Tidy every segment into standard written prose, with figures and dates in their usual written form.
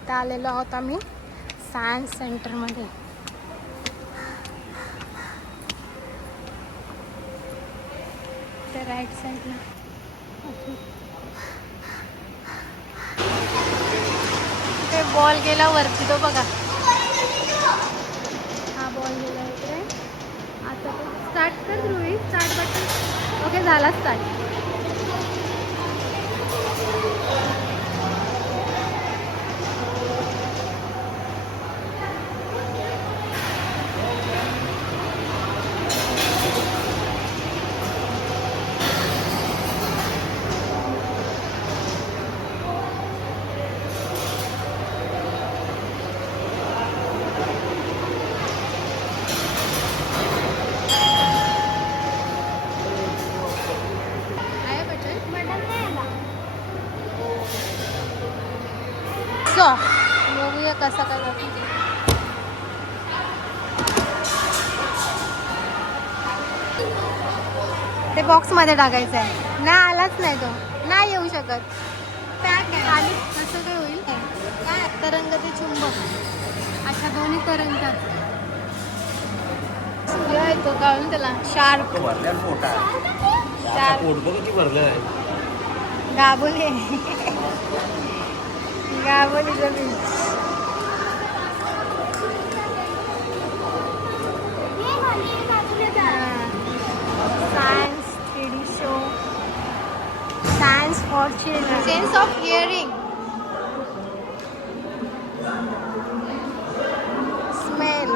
इथं आलेलो आहोत आम्ही सायन्स सेंटरमध्ये. तर राईट साईडला ते बॉल गेला वरती, तो बघा. हा बॉल गेला इकडे. आता स्टार्ट कर ध्रुवी, स्टार्ट बटन. ओके, झाला स्टार्ट. बघूया कसं काय जातं. ते बॉक्स मध्ये टाकायचं आहे. नाही आलाच नाही, तो नाही येऊ शकत. पॅक आहे आली. कसं काय होईल? काय तरंग ते चुंबक अशा दोन्ही तरंगतात. तो काढून त्याला शार्प गाबोली गाबोली जमीन. Science 3D show. Science for children. Sense of hearing. Smell.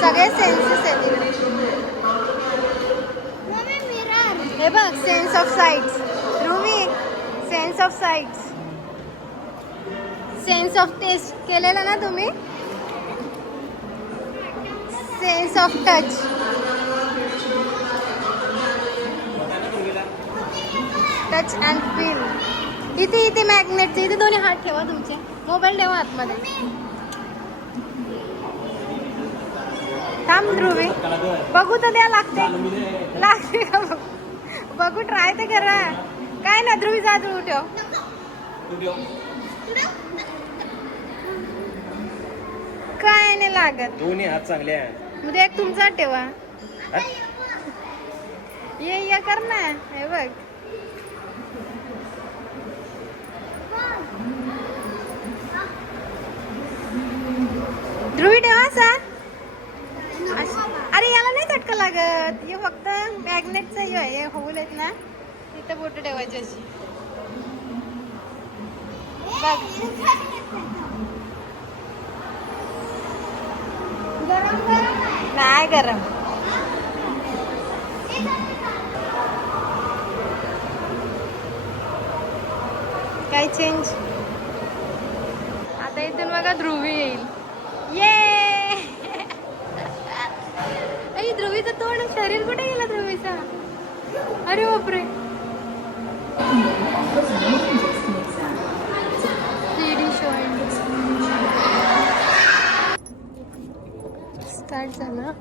सगळे सेन्सेस आहेत इकडे. हे बघ, sense of sights. Rumi, sense of sights. Sense of taste केलेला ना तुम्ही? Sense of touch. Touch and feel. इथे मॅग्नेटचे इथे दोन्ही हात ठेवा तुमचे. मोबाईल ठेवा आतमध्ये. थांब ध्रुवी, बघू तर द्या. लागते का बघू, ट्राय तर करा. काय ना ध्रुवी, जा ध्रुव ठेव. काय नाही लागत. दोन्ही हात चांगले आहे. उद्या एक तुमचा ठेवा. ये कर ना. हे बघ, ध्रुवी ठेवा असा. अरे याला नाही चटका लागत. हे फक्त मॅग्नेटचं हे होल आहेत ना, तिथं बोट ठेवायची अशी. बघ, नाही गरम. काय चेंज. आता इथून बघा ध्रुवी येईल. ये ध्रुवीचं तोंड, शरीर कुठे गेला ध्रुवीचा? अरे बापरे. स्टार्ट झालं.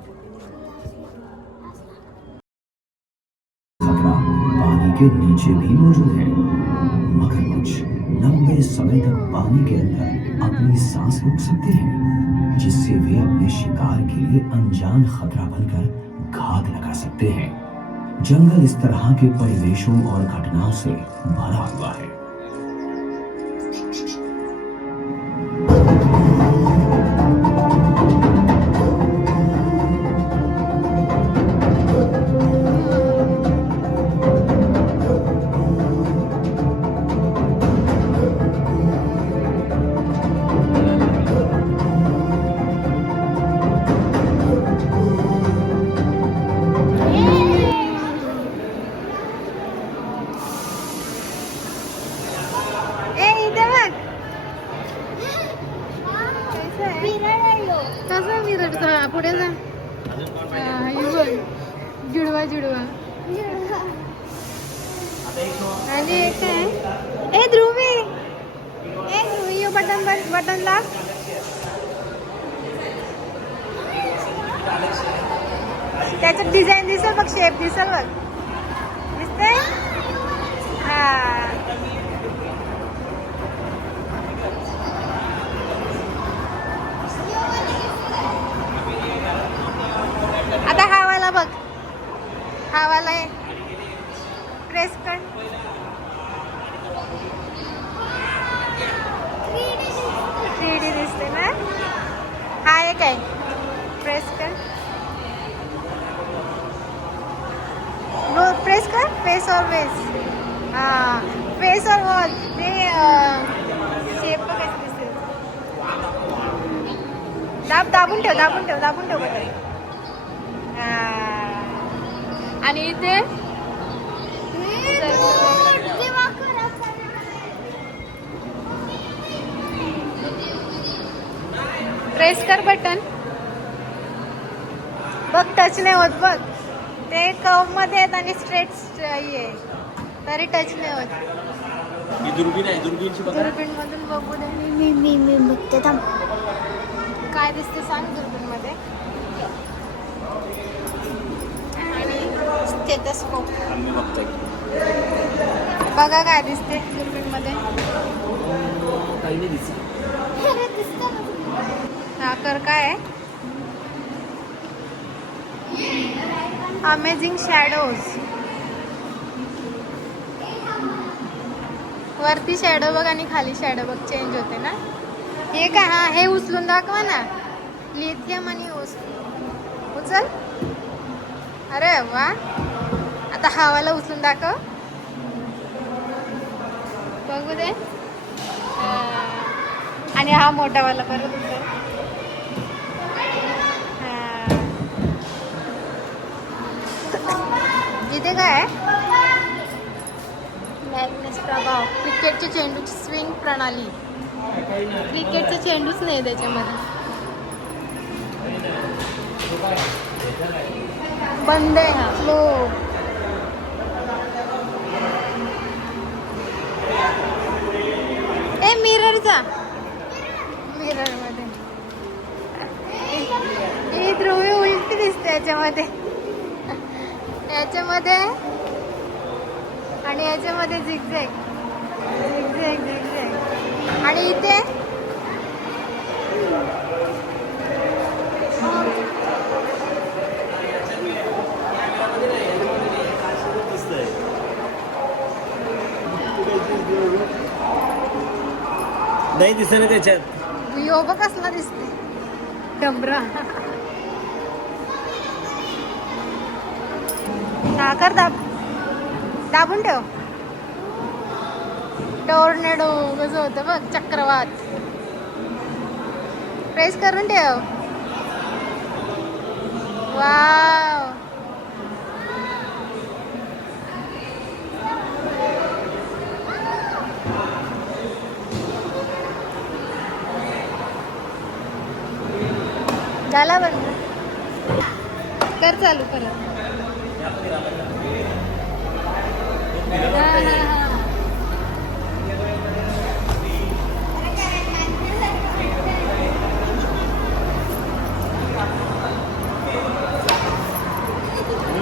पानी के नीचे भी मौजूद है. मगरमच्छ लंबे समय तक पानी के अंदर अपनी सांस रोक सकते हैं, जिससे वे अपने शिकार के लिए अनजान खतरा बनकर घात लगा सकते हैं. जंगल इस तरह के परिवेशों और घटनाओं से भरा हुआ है. पुढे जा. जुडवा जुडवा. आणि काय ए ध्रुवी, बटन ला. त्याच्यात डिझाईन दिसेल बघ, शेप दिसेल बघ. दिसते. हा काय प्रेस कर प्रेस कर फेस और वेस हां फेस और वॉल ते शेप कसे दिसते दाबून ठेव बटन आणि इथे प्रेस कर बटन बघ टच नाही होत बघ ते कर्व मध्ये आहेत आणि स्ट्रेट आहे तरी टच नाही होत दुर्बीण मधून बघू दे मी बघते थांब. काय दिसते सांग दुर्बीण मध्ये आणि स्टेथोस्कोप बघा काय दिसते दुर्बीण मध्ये हा कर काय आहे अमेझिंग शॅडोज वरती शॅडो बघ आणि खाली शॅडो बघ चेंज होते ना हे काय हा हे उचलून दाखवा ना लिथियम आणि उचल अरे वा आता हवाला उचलून दाखव बघू दे आणि हा मोठावाला परत उचल इथे काय आहे मॅग्नेस प्रभाव क्रिकेटचे चेंडूची स्विंग प्रणाली क्रिकेटचे चेंडूच नाही त्याच्यामध्ये बंद आहे हा फ्लो ए मिररचा मिरर मध्ये ही ध्रुवी उलटी दिसते याच्यामध्ये आणि याच्यामध्ये झिगझॅग आणि इथे नाही दिसत त्याच्यात यो बघ कसला दिसते डबरा कर दाबून ठेव टॉर्नेडो कसं होतं बघ चक्रवात प्रेस करून ठेव वाव झाला बंद कर चालू परत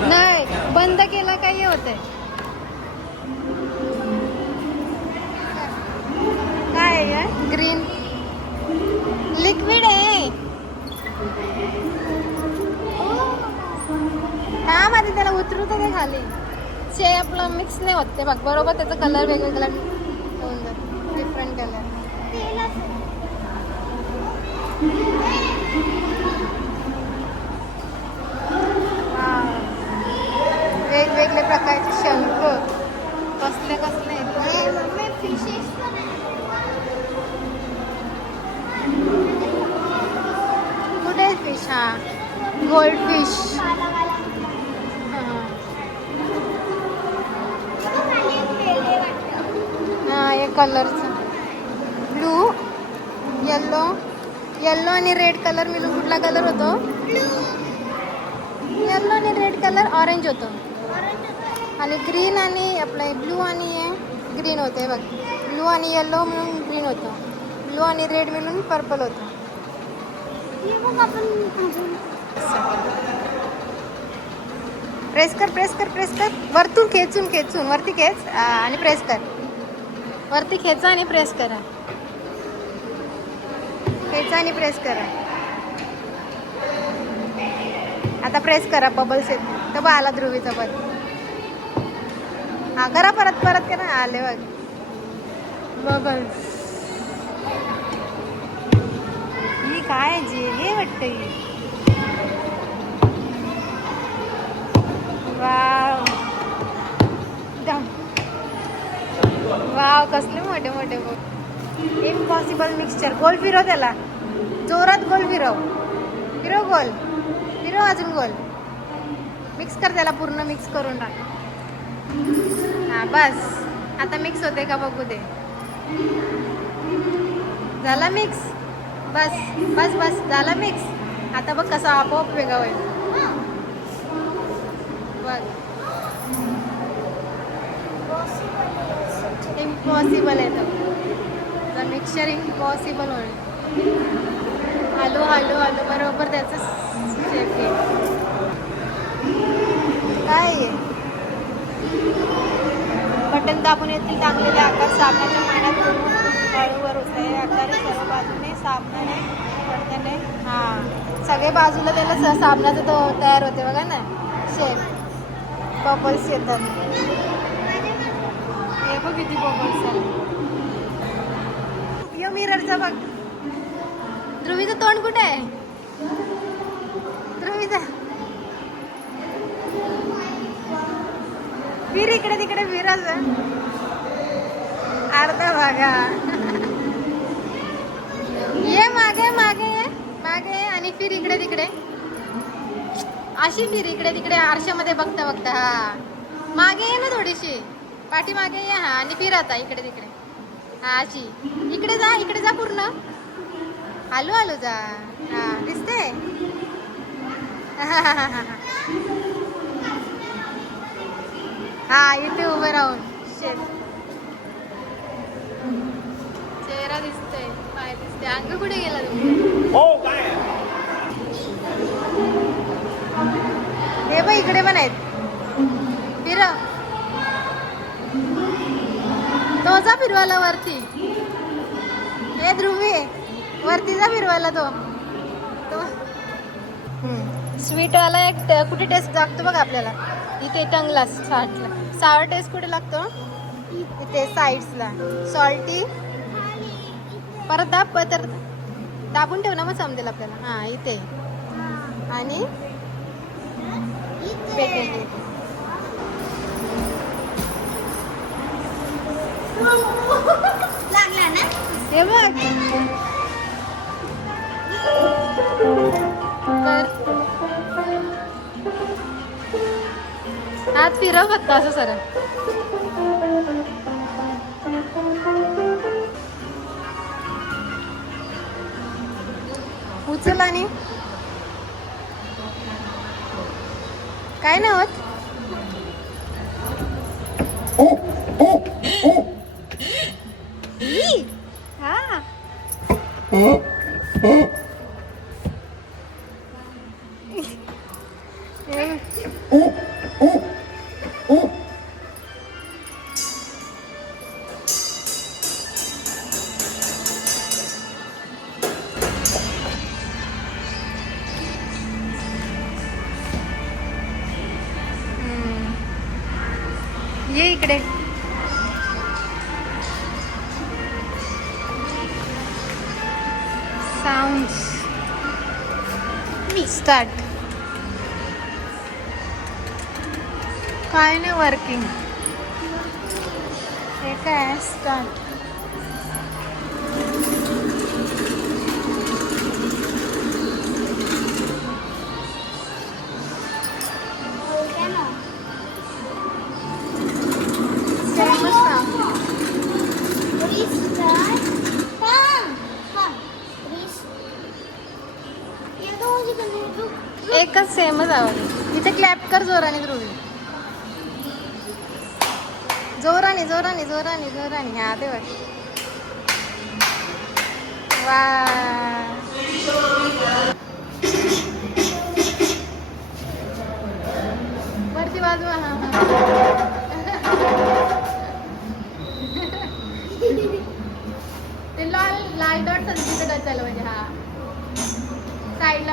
नाही बंद केला काही होतंय काय आहे ग्रीन लिक्विड आहे हा माझे त्याला उतरू तर खाली शे आपलं मिक्स नाही होत ते बघ बरोबर त्याचा कलर वेगवेगळा होऊन जातो डिफरंट कलर वेगवेगळे प्रकारचे शंख कसले कसले कुठे फिश हा गोल्ड फिश कलरचं ब्लू येल्लो आणि रेड कलर मिळून कुठला कलर होतो येल्लो आणि रेड कलर ऑरेंज होतो आणि ग्रीन आणि आपलं ब्लू आणि ग्रीन होते बघ ब्लू आणि येल्लो मिळून ग्रीन होतं ब्लू आणि रेड मिळून पर्पल होतं प्रेस कर वरतून खेचून वरती खेच आणि प्रेस कर वरती खेचा आणि प्रेस करा आता प्रेस करा बबल्स येत तर बघ आला ध्रुवीचा बघ हा करा परत करा आले बघ बबल्स ही काय जेली वाटते काही. वाव वाव कसले मोठे मोठे बघ. Impossible mixture. गोल फिरव त्याला, जोरात गोल फिरव. फिरव गोल, फिरव अजून गोल. मिक्स कर त्याला, पूर्ण मिक्स करून टाक. हा बस. आता मिक्स होते का बघू दे. झाला मिक्स. बस बस बस झाला मिक्स. आता बघ कसा आपोआप वेगळा होईल बघ. इम्पॉसिबल आहे तर मिक्सचर इम्पॉसिबल होईल. हॅलो हॅलो हॅलो बरोबर त्याचं शेप घे. काय आहे? बटन दाबून येथील टांगलेले आकार साबणाच्या पाण्यात हळूवर होत आहे. आकारे सर्व बाजूने साबणाने पडताने. हां सगळे बाजूला त्याला साबणाचं तो तयार होते बघा ना शेप. बबल्स येतात. हे बघ किती बबल्स आहे. यो मिररचा बघ. ध्रुवीचं तोंड कुठे आहे? ध्रुवीचा फिर इकडे तिकडे फिरच अर्धा भागा. ये मागे मागे ये मागे ये आणि फिर इकडे तिकडे. अशी फिर इकडे तिकडे आरशामध्ये बघता बघता. हा मागे ये ना थोडीशी, पाठी मागे ये. हा आणि फिर आता इकडे तिकडे. हा अशी इकडे जा पूर्ण. हॅलो हॅलो जा. हा दिसते. हा इथे उभं राहून चेहरा दिसतोय, पाय दिसते. अंग कुठे गेला तुमचा? हो काय हे बघ इकडे पण आहेत. फिरव तो जा फिरवायला वरती. हे ध्रुवी वरती जा फिरवायला तो. स्वीटवाला एक कुठे टेस्ट लागतो बघ आपल्याला. इथे टंगला साठला. सावर टेस्ट कुठे लागतो? इथे साईड्सला. सॉल्टी परत दाब, तर दाबून ठेव ना मग समजेल आपल्याला. हां इथे आणि भेटेल. लागला ना? हे बघ हात फिरव फक्त असं सर. उचल आणि काय नाही होत. हा ये इकडे. Sounds start. काय नाही वर्किंग. हे काय स्टार्ट. एकच सेमच आवाज. इथे क्लॅप कर जोराने ध्रुवी. जोराने जोराने जोराने जोराने. हा ते बघ. वा वरती बाजू. हा ते लाल लाल डॉट तिथे टच झालं म्हणजे. हा साईडला